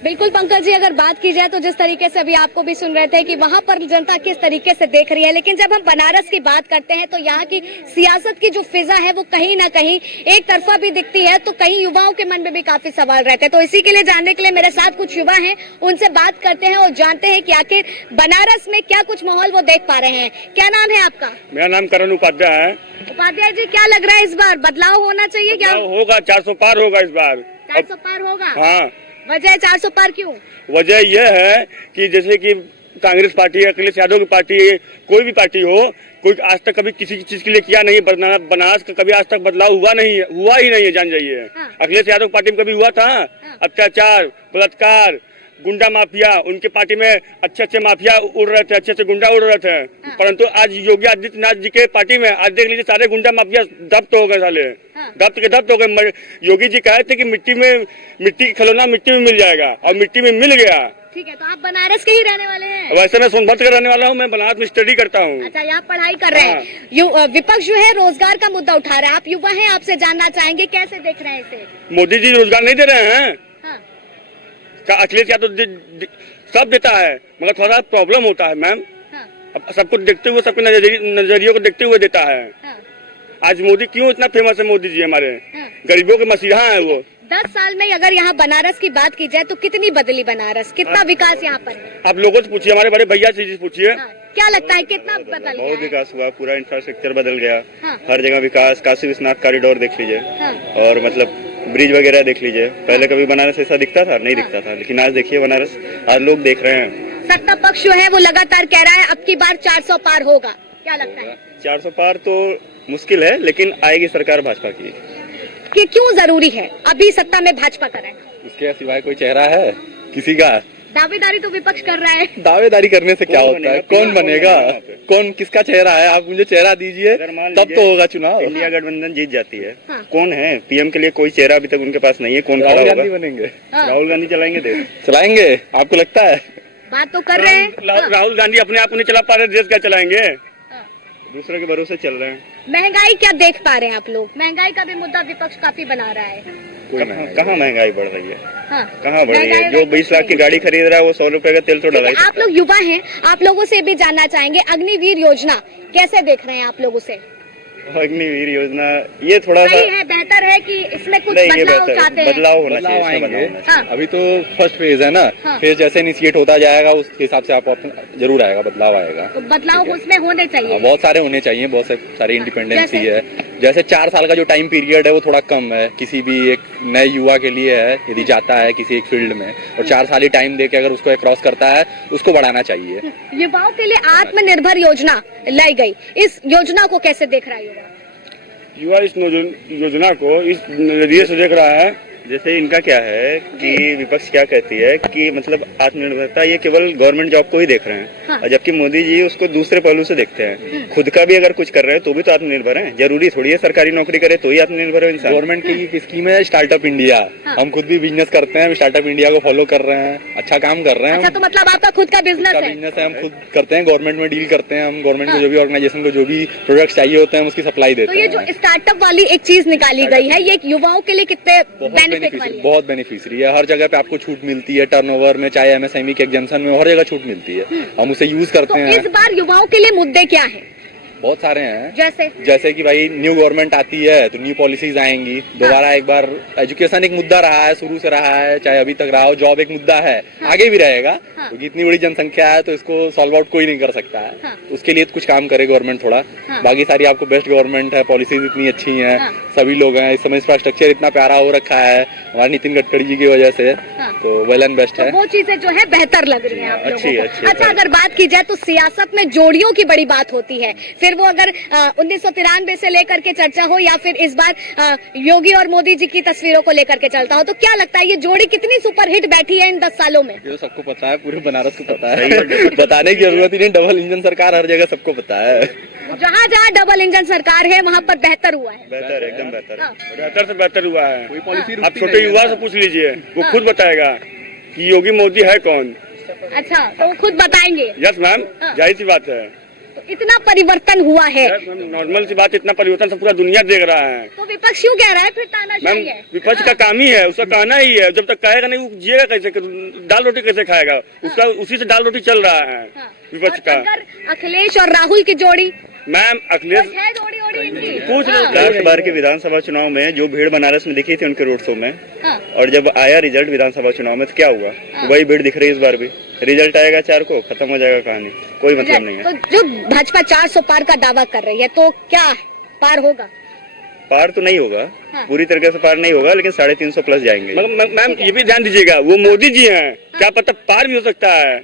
बिल्कुल पंकज जी, अगर बात की जाए तो जिस तरीके से अभी आपको भी सुन रहे थे कि वहां पर जनता किस तरीके से देख रही है, लेकिन जब हम बनारस की बात करते हैं तो यहाँ की सियासत की जो फिजा है वो कहीं ना कहीं एक तरफा भी दिखती है, तो कहीं युवाओं के मन में भी काफी सवाल रहते हैं। तो इसी के लिए जानने के लिए मेरे साथ कुछ युवा हैं, उनसे बात करते हैं और जानते हैं कि आखिर बनारस में क्या कुछ माहौल वो देख पा रहे हैं। क्या नाम है आपका? मेरा नाम करण उपाध्याय है। उपाध्याय जी, क्या लग रहा है इस बार बदलाव होना चाहिए क्या? होगा, 400 पार होगा इस बार। 400 पार होगा? हाँ, वजह 400 पार क्यों? वजह यह है कि जैसे कि कांग्रेस पार्टी, अखिलेश यादव की पार्टी, कोई भी पार्टी हो, कोई आज तक कभी किसी चीज के लिए किया नहीं। बनारस का कभी आज तक बदलाव हुआ नहीं है, हुआ ही नहीं है, जान जाइए। हाँ। अखिलेश यादव की पार्टी में कभी हुआ था? अत्याचार, बलात्कार, गुंडा माफिया, उनके पार्टी में अच्छे अच्छे माफिया उड़ रहे थे, अच्छे अच्छे गुंडा उड़ रहे थे। परंतु आज योगी आदित्यनाथ जी के पार्टी में आज देख लीजिए, सारे गुंडा माफिया दब्त हो गए, साले दब्त के दब्त हो गए। योगी जी कहे थे कि मिट्टी की खिलौना मिट्टी में मिल जाएगा, और मिट्टी में मिल गया। ठीक है, तो आप बनारस के ही रहने वाले हैं? वैसे मैं सोनभद्र का रहने वाला हूँ, मैं बनारस में स्टडी करता हूँ। अच्छा, यहाँ पढ़ाई कर रहे हैं। विपक्ष जो है रोजगार का मुद्दा उठा रहा है, आप युवा हैं, आपसे जानना चाहेंगे कैसे देख रहे हैं इसे? मोदी जी रोजगार नहीं दे रहे हैं। हाँ। अखिलेश यादव सब देता है, मगर थोड़ा प्रॉब्लम होता है मैम। हाँ। अब सब कुछ देखते हुए, सबके नजरियों को देखते हुए देता है। हाँ। आज मोदी क्यों इतना फेमस है? मोदी जी हमारे गरीबों के मसीहा है वो। 10 साल में अगर यहाँ बनारस की बात की जाए तो कितनी बदली बनारस, कितना विकास यहाँ पर है? आप लोगों से पूछिए, हमारे बड़े भैया से पूछिए। हाँ। क्या लगता है कितना बदल गया? बहुत विकास हुआ, पूरा इंफ्रास्ट्रक्चर बदल गया। हाँ। हर जगह विकास, काशी विश्वनाथ कॉरिडोर देख लीजिए। हाँ। और मतलब ब्रिज वगैरह देख लीजिए। पहले कभी बनारस ऐसा दिखता था? नहीं दिखता था, लेकिन आज देखिए बनारस, आज लोग देख रहे हैं। सत्ता पक्ष जो है वो लगातार कह रहा है अब की बार 400 पार होगा, क्या लगता है? 400 पार तो मुश्किल है, लेकिन आएगी सरकार भाजपा की। कि क्यों जरूरी है अभी सत्ता में भाजपा का रहना? उसके सिवाय कोई चेहरा है किसी का? दावेदारी तो विपक्ष कर रहा है। दावेदारी करने से क्या होता है? कौन बनेगा? कौन किसका चेहरा है? आप मुझे चेहरा दीजिए, तब तो होगा चुनाव। इंडिया गठबंधन जीत जाती है। हाँ। कौन है पीएम के लिए? कोई चेहरा अभी तक उनके पास नहीं है। कौन खड़ा होगा? बनेंगे। हाँ। राहुल गांधी चलाएंगे देश। चलाएंगे, आपको लगता है? बात तो कर रहे हैं। राहुल गांधी अपने आप को नहीं चला पा रहे, देश क्या चलाएंगे? दूसरे के भरोसे चल रहे हैं। महंगाई क्या देख पा रहे हैं आप लोग? महंगाई का भी मुद्दा विपक्ष काफी बना रहा है। कहाँ महंगाई बढ़ रही है? हाँ। कहाँ बढ़ रही है? जो 20 लाख की गाड़ी खरीद रहा है वो 100 रुपए का तेल तो डला ही। आप लोग युवा हैं, आप लोगों से भी जानना चाहेंगे अग्निवीर योजना कैसे देख रहे हैं आप लोग उसे? अग्निवीर योजना ये थोड़ा सा सही है, बेहतर है कि इसमें कुछ नहीं, ये बदलाव बेहतर चाहते हैं? बदलाव होना चाहिए, इसमें आएंगे। बदलाव होना चाहिए। हाँ। अभी तो फर्स्ट फेज है ना। हाँ। फेज जैसे इनिशिएट होता जाएगा उस हिसाब से आप जरूर आएगा, बदलाव आएगा। तो बदलाव उसमें होने चाहिए। बहुत सारे होने चाहिए, बहुत सारी इंडिपेंडेंसी जैसे? है। जैसे 4 साल का जो टाइम पीरियड है वो थोड़ा कम है किसी भी एक नए युवा के लिए है, यदि जाता है किसी एक फील्ड में, और 4 साल ही टाइम देके अगर उसको क्रॉस करता है उसको बढ़ाना चाहिए। युवाओं के लिए आत्मनिर्भर योजना लाई गई, इस योजना को कैसे देख रहा है युवा? युवा इस योजना को इस नजरिए से देख रहा है। जैसे इनका क्या है कि विपक्ष क्या कहती है कि मतलब आत्मनिर्भरता ये केवल गवर्नमेंट जॉब को ही देख रहे हैं। हाँ। और जबकि मोदी जी उसको दूसरे पहलू से देखते हैं। खुद का भी अगर कुछ कर रहे हैं तो भी तो आत्मनिर्भर हैं। जरूरी थोड़ी है सरकारी नौकरी करे तो ही आत्मनिर्भर हो इंसान। गवर्नमेंट की स्कीम है स्टार्टअप इंडिया। हाँ। हम खुद भी बिजनेस करते हैं, स्टार्टअप इंडिया को फॉलो कर रहे हैं, अच्छा काम कर रहे हैं। अच्छा, तो मतलब आपका खुद का बिजनेस है? बिजनेस है, हम खुद करते हैं, गवर्नमेंट में डील करते हैं। हम गवर्नमेंट को जो भी ऑर्गेनाइजेशन को जो भी प्रोडक्ट्स चाहिए होते हैं हम उसकी सप्लाई तो देते ये हैं। जो स्टार्टअप वाली एक चीज निकाली गई है, ये युवाओं के लिए कितने बेनिफिट वाली है? बहुत बेनिफिशियरी है। हर जगह पे आपको छूट मिलती है, टर्नओवर में, चाहे एमएसएमई के एग्जाम्शन में, हर जगह छूट मिलती है। हम उसे यूज करते तो हैं। इस बार युवाओं के लिए मुद्दे क्या है? बहुत सारे हैं। जैसे कि भाई न्यू गवर्नमेंट आती है तो न्यू पॉलिसीज आएंगी दोबारा। एक बार एजुकेशन एक मुद्दा रहा है, शुरू से रहा है, चाहे अभी तक रहा हो। जॉब एक मुद्दा है, आगे भी रहेगा, क्योंकि इतनी बड़ी जनसंख्या है तो इसको सॉल्व आउट कोई नहीं कर सकता है। उसके लिए कुछ काम करे गवर्नमेंट थोड़ा। बाकी सारी आपको बेस्ट गवर्नमेंट है, पॉलिसीज इतनी अच्छी हैं, सभी लोग हैं। इस समय इंफ्रास्ट्रक्चर इतना प्यारा हो रखा है हमारे नितिन गडकरी जी की वजह से, तो वेल एंड बेस्ट है। वो चीजें जो है बेहतर लग रही है आप लोगों को। अच्छी अच्छा, अगर बात की जाए तो सियासत में जोड़ियों की बड़ी बात होती है, फिर वो अगर 1993 से लेकर के चर्चा हो या फिर इस बार योगी और मोदी जी की तस्वीरों को लेकर के चलता हो, तो क्या लगता है ये जोड़ी कितनी सुपरहिट बैठी है इन 10 सालों में? ये सबको पता है, पूरे बनारस को पता है। बताने की जरूरत ही नहीं, डबल इंजन सरकार हर जगह सबको पता है। जहाँ जहाँ डबल इंजन सरकार है वहाँ पर बेहतर हुआ है। बेहतर, एकदम बेहतर। बेहतर से बेहतर हुआ है। आप छोटे युवा से पूछ लीजिए, वो खुद बताएगा कि योगी मोदी है कौन। अच्छा, तो वो खुद बताएंगे? यस मैम, जाहिर सी बात है। तो इतना परिवर्तन हुआ है, नॉर्मल सी बात, इतना परिवर्तन सब पूरा दुनिया देख रहा है। तो विपक्ष क्यों कह रहा है फिर तानाशाही मैम है? विपक्ष का काम ही है, उसका कहना ही है। जब तक कहेगा नहीं वो जिएगा कैसे, दाल रोटी कैसे खाएगा? उसका उसी से दाल रोटी चल रहा है विपक्ष और का। अगर अखिलेश और राहुल की जोड़ी, मैम अखिलेश कुछ है जोड़ी ओड़ी इनकी? पूछ लास्ट बार के विधानसभा चुनाव में जो भीड़ बनारस में दिखी थी उनके रोड शो में, हाँ। और जब आया रिजल्ट विधानसभा चुनाव में तो क्या हुआ? वही भीड़ दिख रही है इस बार भी। रिजल्ट आएगा 4 को, खत्म हो जाएगा कहानी, कोई मतलब नहीं है। तो जो भाजपा 400 पार का दावा कर रही है, तो क्या पार होगा? पार तो नहीं होगा, हाँ। पूरी तरीके से पार नहीं होगा, लेकिन 350 प्लस जाएंगे। मैम ये भी ध्यान दीजिएगा, वो मोदी जी हैं, क्या पता पार भी हो सकता है,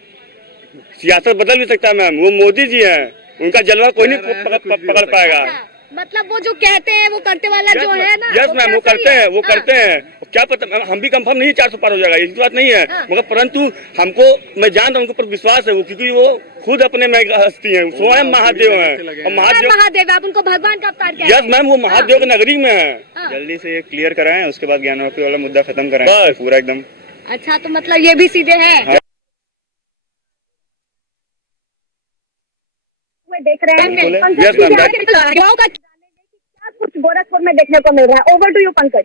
सियासत बदल भी सकता है। मैम वो मोदी जी हैं, उनका जलवा कोई नहीं पकड़ पाएगा। अच्छा, मतलब वो जो कहते हैं वो करते वाला जो है ना, यस मैम वो करते हैं, वो हाँ। करते हैं। क्या पता मैम, हम भी कंफर्म नहीं 400 पार हो जाएगा, इसकी बात नहीं है, हाँ। मगर परंतु हमको, मैं जानता हूँ उनके ऊपर विश्वास है वो, क्योंकि वो खुद अपने में हस्ती हैं, स्वयं महादेव हैं। और महादेव, आप उनको भगवान का अवतार कहते हैं? यस मैम वो महादेव के नगरी में है। हाँ। जल्दी से ये क्लियर कराएं, उसके बाद ज्ञानवापी वाला मुद्दा खत्म कराएं पूरा एकदम। अच्छा, तो मतलब ये भी सीधे है। हाँ। देख रहे हैं Yes, ma'am. युवाओं का क्या कुछ गोरखपुर में देखने को मिल रहा है। Over to you Pankaj.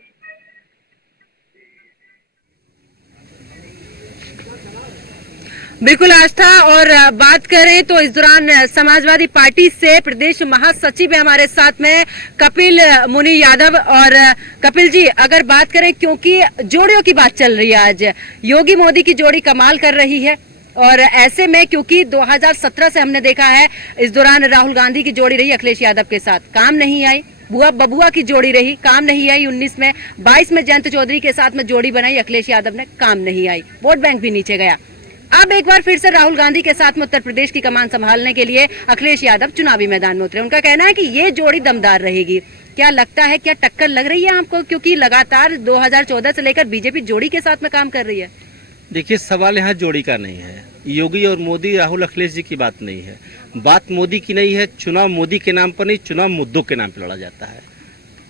बिल्कुल आस्था, और बात करें तो इस दौरान समाजवादी पार्टी से प्रदेश महासचिव है हमारे साथ में कपिल मुनि यादव। और कपिल जी, अगर बात करें, क्योंकि जोड़ियों की बात चल रही है, आज योगी मोदी की जोड़ी कमाल कर रही है, और ऐसे में क्योंकि 2017 से हमने देखा है इस दौरान राहुल गांधी की जोड़ी रही अखिलेश यादव के साथ, काम नहीं आई। बुआ बबुआ की जोड़ी रही, काम नहीं आई 19 में। 22 में जयंत चौधरी के साथ में जोड़ी बनाई अखिलेश यादव ने, काम नहीं आई, वोट बैंक भी नीचे गया। अब एक बार फिर से राहुल गांधी के साथ में उत्तर प्रदेश की कमान संभालने के लिए अखिलेश यादव चुनावी मैदान में उतरे। उनका कहना है कि ये जोड़ी दमदार रहेगी। क्या लगता है, क्या टक्कर लग रही है आपको? क्योंकि लगातार 2014 से लेकर बीजेपी जोड़ी के साथ में काम कर रही है। देखिए, सवाल यहाँ जोड़ी का नहीं है, योगी और मोदी, राहुल अखिलेश जी की बात नहीं है, बात मोदी की नहीं है। चुनाव मोदी के नाम पर नहीं, चुनाव मुद्दों के नाम पर लड़ा जाता है।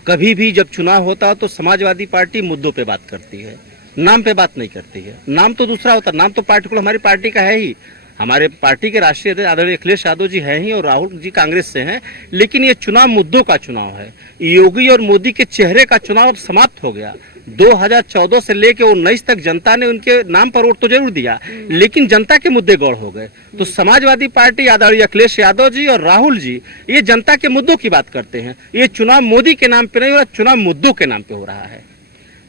कभी भी जब चुनाव होता है तो समाजवादी पार्टी मुद्दों पे बात करती है, नाम पे बात नहीं करती है। नाम तो दूसरा होता है, नाम तो पार्टिकुलर हमारी पार्टी का है ही, हमारे पार्टी के राष्ट्रीय अध्यक्ष आदरणीय अखिलेश यादव जी हैं ही और राहुल जी कांग्रेस से हैं। लेकिन ये चुनाव मुद्दों का चुनाव है। योगी और मोदी के चेहरे का चुनाव अब समाप्त हो गया। 2014 से लेकर 19 तक जनता ने उनके नाम पर वोट तो जरूर दिया, लेकिन जनता के मुद्दे गौड़ हो गए। तो समाजवादी पार्टी आदरणीय अखिलेश यादव जी और राहुल जी ये जनता के मुद्दों की बात करते हैं। ये चुनाव मोदी के नाम पे नहीं हो रहा, चुनाव मुद्दों के नाम पे हो रहा है।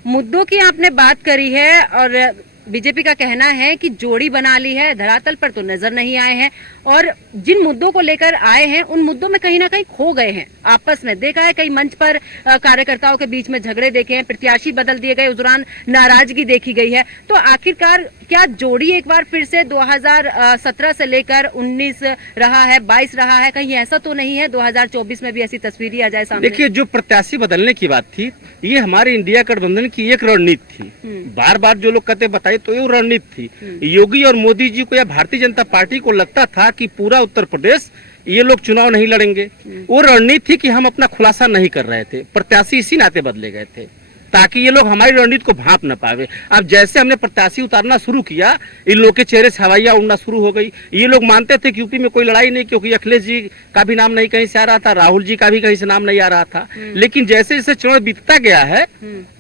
मुद्दों की आपने बात करी है, और बीजेपी का कहना है कि जोड़ी बना ली है, धरातल पर तो नजर नहीं आए हैं, और जिन मुद्दों को लेकर आए हैं उन मुद्दों में कहीं ना कहीं खो गए हैं। आपस में देखा है, कई मंच पर कार्यकर्ताओं के बीच में झगड़े देखे हैं, प्रत्याशी बदल दिए गए, उस दौरान नाराजगी देखी गई है। तो आखिरकार क्या जोड़ी एक बार फिर से 2017 से लेकर 19 रहा है, 22 रहा है, कहीं ऐसा तो नहीं है 2024 में भी ऐसी तस्वीर ही आ जाए सामने? देखिए, जो प्रत्याशी बदलने की बात थी, ये हमारे इंडिया गठबंधन की एक रणनीति थी। बार बार जो लोग कहते बताए, तो ये रणनीति थी। योगी और मोदी जी को या भारतीय जनता पार्टी को लगता था कि पूरा उत्तर प्रदेश ये लोग चुनाव नहीं लड़ेंगे। वो रणनीति थी कि हम अपना खुलासा नहीं कर रहे थे, प्रत्याशी इसी नाते बदले गए थे ताकि ये लोग हमारी रणनीति को भांप न पावे। अब जैसे हमने प्रत्याशी उतारना शुरू किया, इन लोग के चेहरे से हवाइयां उड़ना शुरू हो गई। ये लोग मानते थे कि यूपी में कोई लड़ाई नहीं, क्योंकि अखिलेश जी का भी नाम नहीं कहीं से आ रहा था, राहुल जी का भी कहीं से नाम नहीं आ रहा था। लेकिन जैसे जैसे चुनाव बीतता गया है,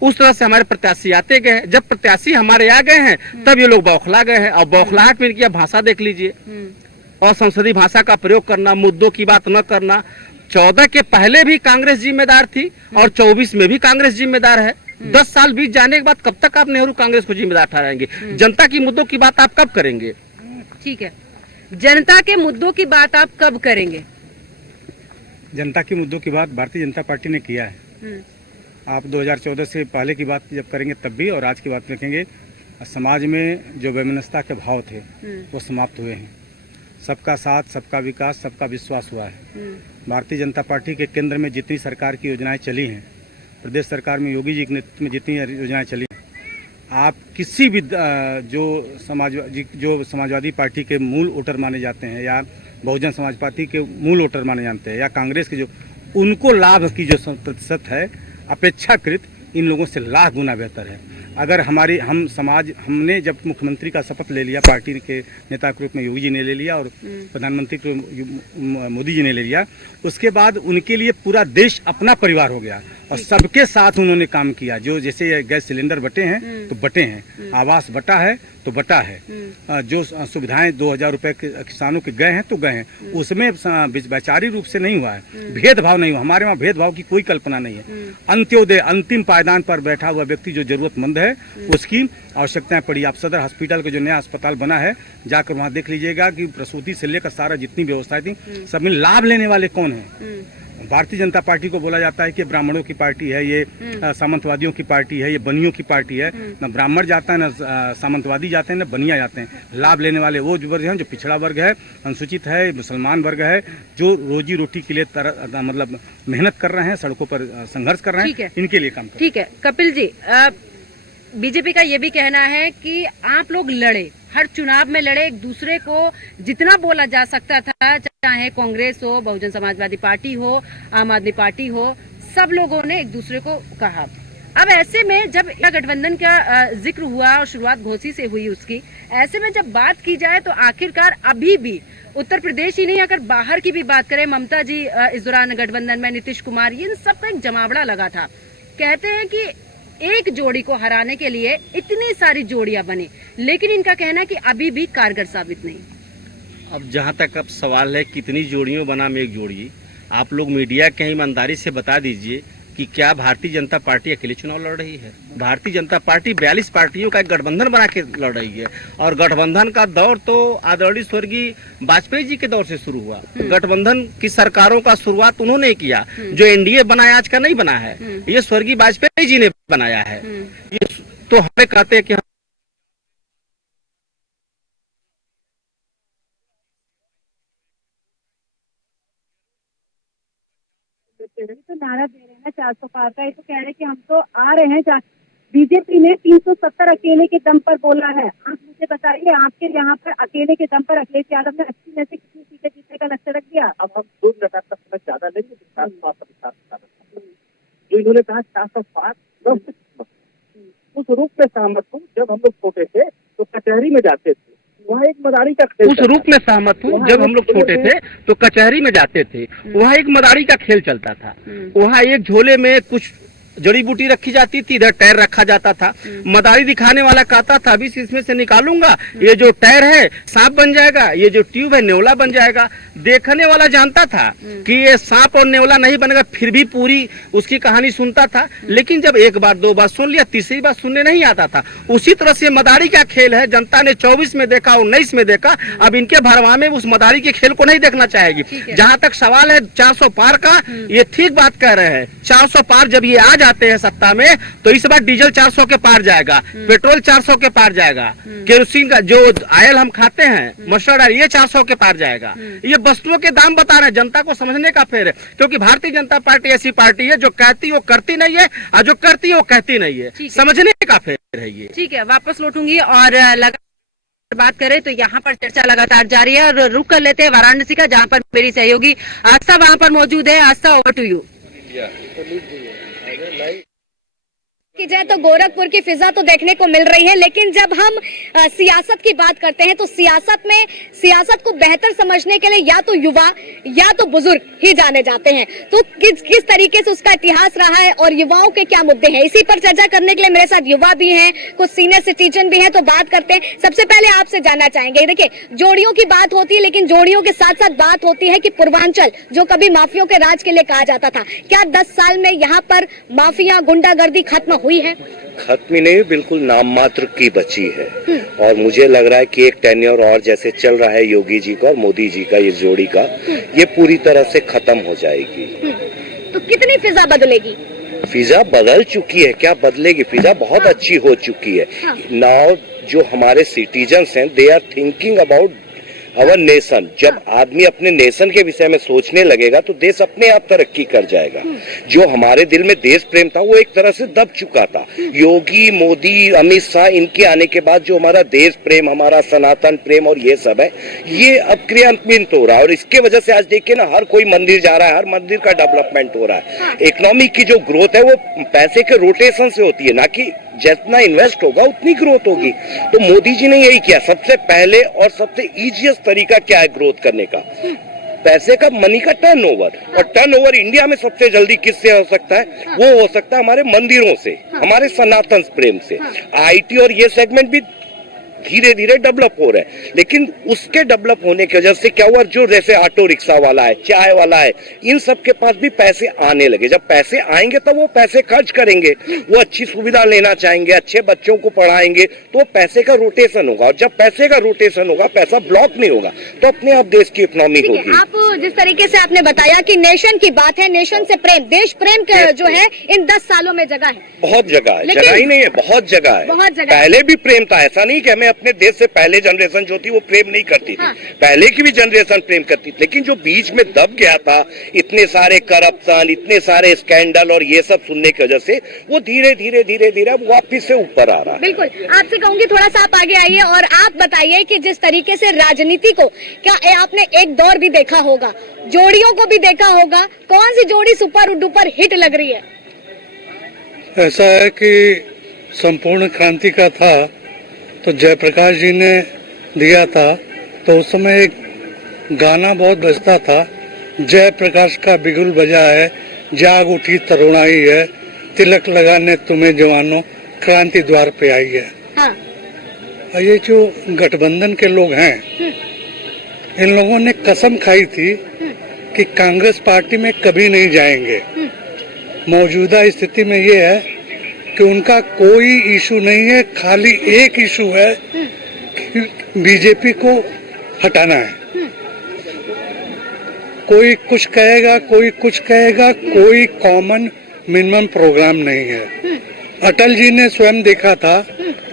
उस तरह से हमारे प्रत्याशी आते गए। जब प्रत्याशी हमारे आ गए हैं, तब ये लोग बौखला गए हैं। और बौखलाहट में इनकी भाषा देख लीजिए, और संसदीय भाषा का प्रयोग करना, मुद्दों की बात न करना। 14 के पहले भी कांग्रेस जिम्मेदार थी और 24 में भी कांग्रेस जिम्मेदार है। 10 साल बीत जाने के बाद कब तक आप नेहरू कांग्रेस को जिम्मेदार ठहराएंगे? जनता की मुद्दों की बात आप कब करेंगे? ठीक है, जनता के मुद्दों की बात आप कब करेंगे? जनता के मुद्दों की बात भारतीय जनता पार्टी ने किया है। आप 2014 से पहले की बात जब करेंगे तब भी, और आज की बात रखेंगे, समाज में जो वैमनस्यता के भाव थे वो समाप्त हुए हैं। सबका साथ, सबका विकास, सबका विश्वास हुआ है। भारतीय जनता पार्टी के केंद्र में जितनी सरकार की योजनाएं चली हैं, प्रदेश सरकार में योगी जी के नेतृत्व में जितनी योजनाएं चली हैं, आप किसी भी जो समाजवादी पार्टी के मूल वोटर माने जाते हैं, या बहुजन समाज पार्टी के मूल वोटर माने जाते हैं, या कांग्रेस के जो, उनको लाभ की जो प्रतिशत है अपेक्षाकृत इन लोगों से लाख गुना बेहतर है। अगर हमने जब मुख्यमंत्री का शपथ ले लिया, पार्टी के नेता के रूप में योगी जी ने ले लिया और प्रधानमंत्री के मोदी जी ने ले लिया, उसके बाद उनके लिए पूरा देश अपना परिवार हो गया और सबके साथ उन्होंने काम किया। जो जैसे गैस सिलेंडर बटे हैं तो बटे हैं, आवास बटा है तो बटा है, जो सुविधाएं 2000 रुपए किसानों के गए हैं तो गए हैं, उसमें वैचारिक रूप से नहीं हुआ है, भेदभाव नहीं हुआ। हमारे वहाँ भेदभाव की कोई कल्पना नहीं है। अंत्योदय अंतिम पायदान पर बैठा हुआ व्यक्ति जो जरूरतमंद है उसकी आवश्यकताएं पड़ी। आप सदर हॉस्पिटल का जो नया अस्पताल बना है जाकर वहाँ देख लीजिएगा कि प्रसूति से लेकर सारा जितनी व्यवस्थाएं थी सब में लाभ लेने वाले कौन हैं। भारतीय जनता पार्टी को बोला जाता है कि ब्राह्मणों की पार्टी है, ये सामंतवादियों की पार्टी है, ये बनियों की पार्टी है। न ब्राह्मण जाता है, न सामंतवादी जाते हैं, न बनिया जाते हैं। लाभ लेने वाले वो वर्ग हैं जो पिछड़ा वर्ग है, अनुसूचित है, मुसलमान वर्ग है, जो रोजी रोटी के लिए मतलब मेहनत कर रहे हैं, सड़कों पर संघर्ष कर रहे हैं, इनके लिए काम कर रहे हैं। ठीक है कपिल जी, बीजेपी का ये भी कहना है कि आप लोग लड़े, हर चुनाव में लड़े, एक दूसरे को जितना बोला जा सकता था, चाहे कांग्रेस हो, बहुजन समाजवादी पार्टी हो, आम आदमी पार्टी हो, सब लोगों ने एक दूसरे को कहा। अब ऐसे में जब गठबंधन का जिक्र हुआ और शुरुआत घोसी से हुई उसकी, ऐसे में जब बात की जाए तो आखिरकार अभी भी उत्तर प्रदेश ही नहीं, अगर बाहर की भी बात करें, ममता जी इस दौरान गठबंधन में, नीतीश कुमार, इन सबका एक जमावड़ा लगा था। कहते हैं कि एक जोड़ी को हराने के लिए इतनी सारी जोड़ियां बनी, लेकिन इनका कहना है कि अभी भी कारगर साबित नहीं। अब जहाँ तक अब सवाल है कितनी जोड़ियों बनाम एक जोड़ी, आप लोग मीडिया के ईमानदारी से बता दीजिए कि क्या भारतीय जनता पार्टी अकेले चुनाव लड़ रही है? भारतीय जनता पार्टी 42 पार्टियों का एक गठबंधन बना के लड़ रही है और गठबंधन का दौर तो आदरणीय स्वर्गीय वाजपेयी जी के दौर से शुरू हुआ। गठबंधन की सरकारों का शुरुआत उन्होंने किया, जो एनडीए बनाया आज का नहीं बना है, ये स्वर्गीय वाजपेयी जी ने बनाया है। ये तो हमें कहते हैं कि तो नारा दे रहे हैं 400 पार का, ये तो कह रहे हैं कि हम तो आ रहे हैं। बीजेपी ने 370 अकेले के दम पर बोला है। आप मुझे बताइए, आपके यहाँ पर अकेले के दम पर अखिलेश यादव ने 80 में से कितनी सीटें जीतने का लक्ष्य रख दिया? अब हम 2 मिनट का समय ज्यादा लेंगे, जो इन्होंने कहा 400 पार, उस रूप में सहमत हूँ। जब हम लोग छोटे थे तो कचहरी में जाते थे, वहाँ एक मदारी का खेल, उस रूप में सहमत हूँ। जब हम लोग छोटे थे तो कचहरी में जाते थे, वहाँ एक मदारी का खेल चलता था। वहाँ एक झोले में कुछ जड़ी बूटी रखी जाती थी, इधर टायर रखा जाता था। मदारी दिखाने वाला कहता था अभी इसमें से निकालूंगा, ये जो टायर है सांप बन जाएगा, ये जो ट्यूब है नेवला बन जाएगा। देखने वाला जानता था कि ये सांप और नेवला नहीं बनेगा, फिर भी पूरी उसकी कहानी सुनता था। लेकिन जब एक बार 2 बार सुन लिया, तीसरी बार सुनने नहीं आता था। उसी तरह से मदारी का खेल है। जनता ने 24 में देखा, 19 में देखा, अब इनके भरवा में उस मदारी के खेल को नहीं देखना चाहेगी। जहां तक सवाल है 400 पार का, ये ठीक बात कह रहे हैं। 400 पार जब ये आ जाते हैं सत्ता में तो इस बार डीजल 400 के पार जाएगा, पेट्रोल 400 के पार जाएगा, केरोसिन का जो ऑयल हम खाते हैं, मस्टर्ड ऑयल, ये 400 के पार जाएगा। ये वस्तुओं के दाम बता रहे हैं, जनता को समझने का फेर है। क्योंकि भारतीय जनता पार्टी ऐसी पार्टी है जो कहती वो करती नहीं है और जो करती है वो कहती नहीं है। समझने का फेर है ये। ठीक है, वापस लौटूंगी और बात करें तो यहाँ पर चर्चा लगातार जारी है और रुक कर लेते हैं वाराणसी का, जहाँ पर मेरी सहयोगी आस्था वहाँ पर मौजूद है। आस्था, ओवर टू यू। की जाए तो गोरखपुर की फिजा तो देखने को मिल रही है, लेकिन जब हम सियासत की बात करते हैं तो सियासत को बेहतर समझने के लिए या तो युवा या तो बुजुर्ग ही जाने जाते हैं। तो किस तरीके से उसका इतिहास रहा है और युवाओं के क्या मुद्दे हैं, इसी पर चर्चा करने के लिए मेरे साथ युवा भी हैं, कुछ सीनियर सिटीजन भी हैं। तो बात करते हैं, सबसे पहले आपसे जानना चाहेंगे, देखिए जोड़ियों की बात होती है, लेकिन जोड़ियों के साथ साथ बात होती है कि पूर्वांचल जो कभी माफियों के राज के लिए कहा जाता था, क्या 10 साल में यहाँ पर माफिया गुंडागर्दी खत्म हुई है? खत्म नहीं, बिल्कुल नाम मात्र की बची है। और मुझे लग रहा है कि एक टेन्योर और जैसे चल रहा है योगी जी का और मोदी जी का, ये जोड़ी का, ये पूरी तरह से खत्म हो जाएगी। तो कितनी फिजा बदलेगी? फिजा बदल चुकी है, क्या बदलेगी? फिजा बहुत अच्छी हो चुकी है। नाउ जो हमारे सिटीजन्स हैं, they are thinking about our nation. जब आदमी अपने नेशन के विषय में सोचने लगेगा तो देश अपने आप तरक्की कर जाएगा। जो हमारे दिल में देश प्रेम था वो एक तरह से दब चुका था। योगी, मोदी, अमित शाह, इनके आने के बाद जो हमारा देश प्रेम, हमारा सनातन प्रेम और ये सब है, ये अब क्रियान्वित हो रहा है। और इसके वजह से आज देखिए ना, हर कोई मंदिर जा रहा है, हर मंदिर का डेवलपमेंट हो रहा है। इकोनॉमी की जो ग्रोथ है वो पैसे के रोटेशन से होती है, ना कि जितना इन्वेस्ट होगा उतनी ग्रोथ होगी। तो मोदी जी ने यही किया। सबसे पहले और सबसे इजीएस्ट तरीका क्या है ग्रोथ करने का? पैसे का, मनी का टर्नओवर। और टर्नओवर इंडिया में सबसे जल्दी किससे हो सकता है? वो हो सकता है हमारे मंदिरों से, हमारे सनातन प्रेम से। आईटी और ये सेगमेंट भी धीरे धीरे डेवलप हो रहे हैं, लेकिन उसके डेवलप होने की वजह से क्या हुआ, जो जैसे ऑटो रिक्शा वाला है, चाय वाला है, इन सब के पास भी पैसे आने लगे। जब पैसे आएंगे तो वो पैसे खर्च करेंगे, वो अच्छी सुविधा लेना चाहेंगे, अच्छे बच्चों को पढ़ाएंगे, तो पैसे का रोटेशन होगा। और जब पैसे का रोटेशन होगा, पैसा ब्लॉक नहीं होगा, तो अपने आप देश की इकोनॉमी होगी। आप जिस तरीके से आपने बताया कि नेशन की बात है, नेशन से प्रेम, देश प्रेम जो है इन 10 सालों में जगह है, बहुत जगह है, जगह ही नहीं है, बहुत जगह है। बहुत जगह पहले भी प्रेम था, ऐसा नहीं कि हमें अपने देश से पहले जनरेशन जो थी वो प्रेम नहीं करती थी। पहले की भी जनरेशन प्रेम करती थी, लेकिन जो बीच में दब गया था, इतने सारे करप्शन, इतने सारे स्कैंडल और ये सब सुनने की वजह से वो धीरे धीरे धीरे धीरे वापिस से ऊपर आ रहा है। बिल्कुल, आपसे कहूंगी थोड़ा सा आप आगे आइए और आप बताइए कि जिस तरीके से राजनीति को, क्या आपने एक दौर भी देखा होगा, जोड़ियों को भी देखा होगा, कौन सी जोड़ी सुपर डुपर हिट लग रही है? ऐसा है कि संपूर्ण क्रांति का था तो जयप्रकाश जी ने दिया था, तो उस समय एक गाना बहुत बजता था, जयप्रकाश का बिगुल बजा है, जाग उठी तरुणाई है, तिलक लगाने तुम्हें जवानों, क्रांति द्वार पे आई है। हाँ। और ये जो गठबंधन के लोग हैं, इन लोगों ने कसम खाई थी कि कांग्रेस पार्टी में कभी नहीं जाएंगे। मौजूदा स्थिति में ये है कि उनका कोई इशू नहीं है, खाली एक इशू है कि बीजेपी को हटाना है। कोई कुछ कहेगा, कोई कुछ कहेगा, कोई कॉमन मिनिमम प्रोग्राम नहीं है। अटल जी ने स्वयं देखा था,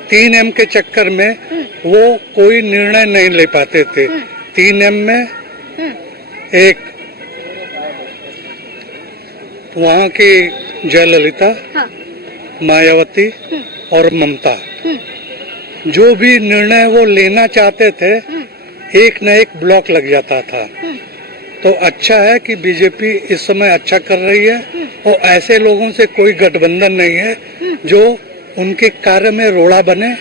3M के चक्कर में वो कोई निर्णय नहीं ले पाते थे। 3M में एक वहाँ की जयललिता, मायावती और ममता, जो भी निर्णय वो लेना चाहते थे, एक न एक ब्लॉक लग जाता था। तो अच्छा है कि बीजेपी इस समय अच्छा कर रही है और ऐसे लोगों से कोई गठबंधन नहीं है जो उनके कार्य में रोड़ा बने,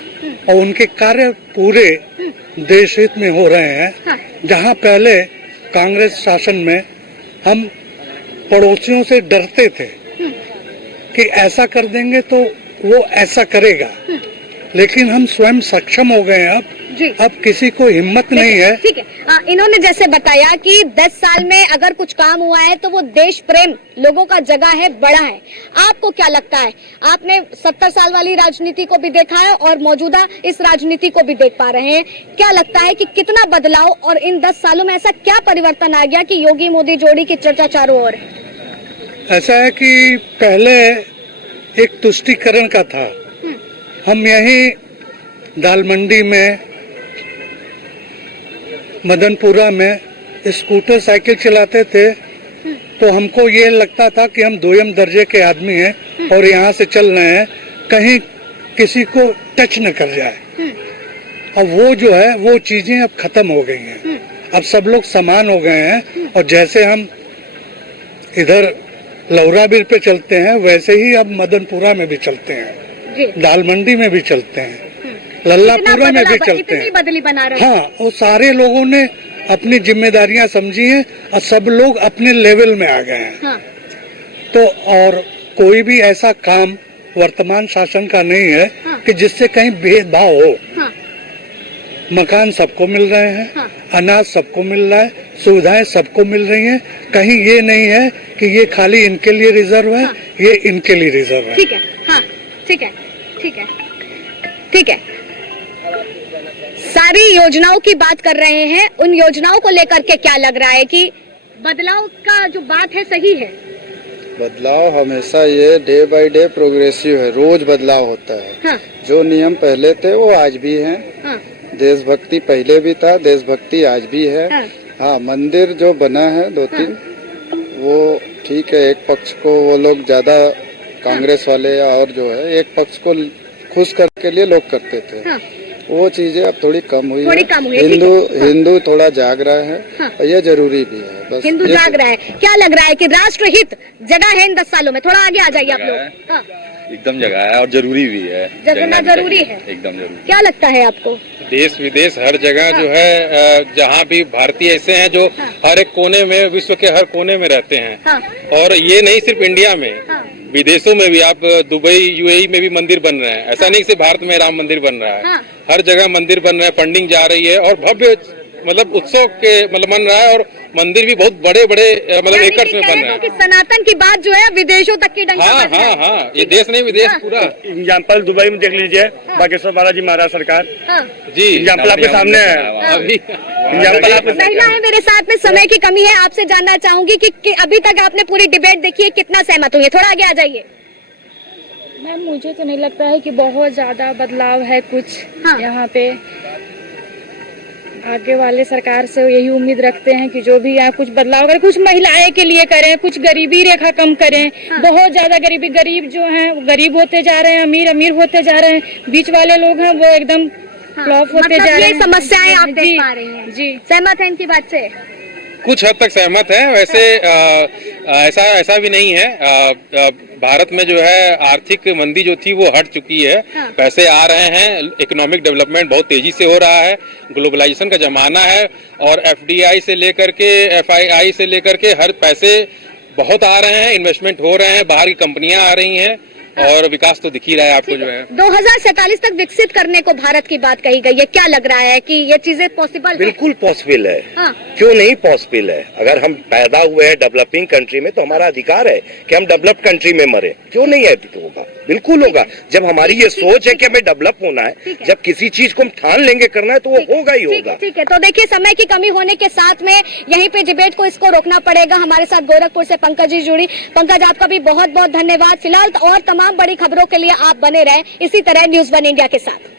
और उनके कार्य पूरे देश हित में हो रहे हैं। जहां पहले कांग्रेस शासन में हम पड़ोसियों से डरते थे कि ऐसा कर देंगे तो वो ऐसा करेगा, लेकिन हम स्वयं सक्षम हो गए हैं। अब किसी को हिम्मत नहीं है। ठीक है, इन्होंने जैसे बताया कि 10 साल में अगर कुछ काम हुआ है तो वो देश प्रेम लोगों का जगह है, बड़ा है। आपको क्या लगता है? आपने 70 साल वाली राजनीति को भी देखा है और मौजूदा इस राजनीति को भी देख पा रहे हैं। क्या लगता है कि कितना बदलाव और इन 10 सालों में ऐसा क्या परिवर्तन आ गया कि योगी मोदी जोड़ी की चर्चा चारों ओर है? ऐसा है कि पहले एक तुष्टीकरण का था। हम यही दाल मंडी में, मदनपुरा में स्कूटर साइकिल चलाते थे तो हमको ये लगता था कि हम 2ym दर्जे के आदमी हैं और यहाँ से चल रहे हैं, कहीं किसी को टच न कर जाए। और वो जो है वो चीजें अब खत्म हो गई हैं। अब सब लोग समान हो गए हैं और जैसे हम इधर लौराबीर पे चलते हैं वैसे ही अब मदनपुरा में भी चलते हैं, दाल मंडी में भी चलते हैं, लल्लापुरा में भी चलते हैं। बदली बना रहे। हाँ, वो सारे लोगों ने अपनी जिम्मेदारियां समझी हैं और सब लोग अपने लेवल में आ गए हैं। हाँ। तो और कोई भी ऐसा काम वर्तमान शासन का नहीं है कि जिससे कहीं भेदभाव हो। हाँ। मकान सबको मिल रहे हैं, हाँ। अनाज सबको मिल रहा है, सुविधाएं सबको मिल रही हैं। कहीं ये नहीं है कि ये खाली इनके लिए रिजर्व है, ये इनके लिए रिजर्व है। ठीक है, हाँ, ठीक है, ठीक है, ठीक है। सारी योजनाओं की बात कर रहे हैं, उन योजनाओं को लेकर के क्या लग रहा है कि बदलाव का जो बात है सही है? बदलाव हमेशा ये डे बाय डे प्रोग्रेसिव है, रोज बदलाव होता है। हाँ। जो नियम पहले थे वो आज भी हैं। हाँ। देशभक्ति पहले भी था, देशभक्ति आज भी है। हाँ, मंदिर जो बना है 2-3 वो ठीक है। एक पक्ष को वो लोग ज्यादा कांग्रेस वाले और जो है एक पक्ष को खुश करने के लिए लोग करते थे। वो चीजें अब थोड़ी कम हुई है। हिंदू थोड़ा जाग रहा है। और ये जरूरी भी है। बस हिंदू जाग रहा है। क्या लग रहा है कि राष्ट्रहित जगह है इन 10 सालों में? थोड़ा आगे आ जाइए आप लोग। एकदम जगह है और जरूरी भी है। जगना जरूरी है, एकदम जरूरी। क्या लगता है आपको? देश विदेश हर जगह जो है जहाँ भी भारतीय ऐसे हैं जो हर एक कोने में, विश्व के हर कोने में रहते हैं। और ये नहीं सिर्फ इंडिया में, विदेशों में भी, आप दुबई यूएई में भी मंदिर बन रहे हैं। ऐसा नहीं सिर्फ भारत में राम मंदिर बन रहा है, हर जगह मंदिर बन रहा है, फंडिंग जा रही है और भव्य मतलब उत्सव के मतलब बन रहा है और मंदिर भी बहुत बड़े बड़े मतलब एकड़ में बन रहे हैं। कि सनातन की बात जो है विदेशों तक की डंका बज रहा है। हाँ, ये देश नहीं विदेश पूरा। एग्जाम्पल दुबई में देख लीजिए, बागेश्वर बालाजी महाराज सरकार जी, एग्जाम्पल आपके सामने है। अभी एग्जाम्पल आप महिला है मेरे साथ में, समय की कमी है, आपसे जानना चाहूंगी कि अभी तक आपने पूरी डिबेट देखी है, कितना सहमत हुई है? थोड़ा आगे आ जाइए। मैम मुझे तो नहीं लगता है कि बहुत ज्यादा बदलाव है कुछ यहाँ पे। आगे वाले सरकार से यही उम्मीद रखते हैं कि जो भी यहाँ कुछ बदलाव करें, कुछ महिलाएं के लिए करें, कुछ गरीबी रेखा कम करें। बहुत ज्यादा गरीब जो हैं वो गरीब होते जा रहे हैं, अमीर अमीर होते जा रहे हैं, बीच वाले लोग हैं वो एकदम फ्लॉप होते जा रहे हैं। समस्याएं आप देख पा रही हैं जी, सहमत है इनकी बात से? कुछ हद तक सहमत है। वैसे ऐसा भी नहीं है। भारत में जो है आर्थिक मंदी जो थी वो हट चुकी है। पैसे आ रहे हैं, इकोनॉमिक डेवलपमेंट बहुत तेजी से हो रहा है, ग्लोबलाइजेशन का जमाना है और एफडीआई से लेकर के एफआईआई से लेकर के हर पैसे बहुत आ रहे हैं, इन्वेस्टमेंट हो रहे हैं, बाहर की कंपनियां आ रही हैं और विकास तो दिख ही रहा है आपको जो है। 2047 तक विकसित करने को भारत की बात कही गई है, क्या लग रहा है कि ये चीजें पॉसिबल है? बिल्कुल पॉसिबल है। क्यों नहीं पॉसिबल है? अगर हम पैदा हुए हैं डेवलपिंग कंट्री में तो हमारा अधिकार है कि हम डेवलप्ड कंट्री में मरे। क्यों नहीं है? होगा, बिल्कुल होगा। जब हमारी ये सोच है कि हमें डेवलप होना है, जब किसी चीज को हम ठान लेंगे करना है तो वो होगा ही होगा। ठीक है, तो देखिए समय की कमी होने के साथ में यहीं पे डिबेट को इसको रोकना पड़ेगा। हमारे साथ गोरखपुर से पंकज जी जुड़ी। पंकज, आपका भी बहुत बहुत धन्यवाद। फिलहाल और तमाम बड़ी खबरों के लिए आप बने रहें इसी तरह न्यूज़ 1 इंडिया के साथ।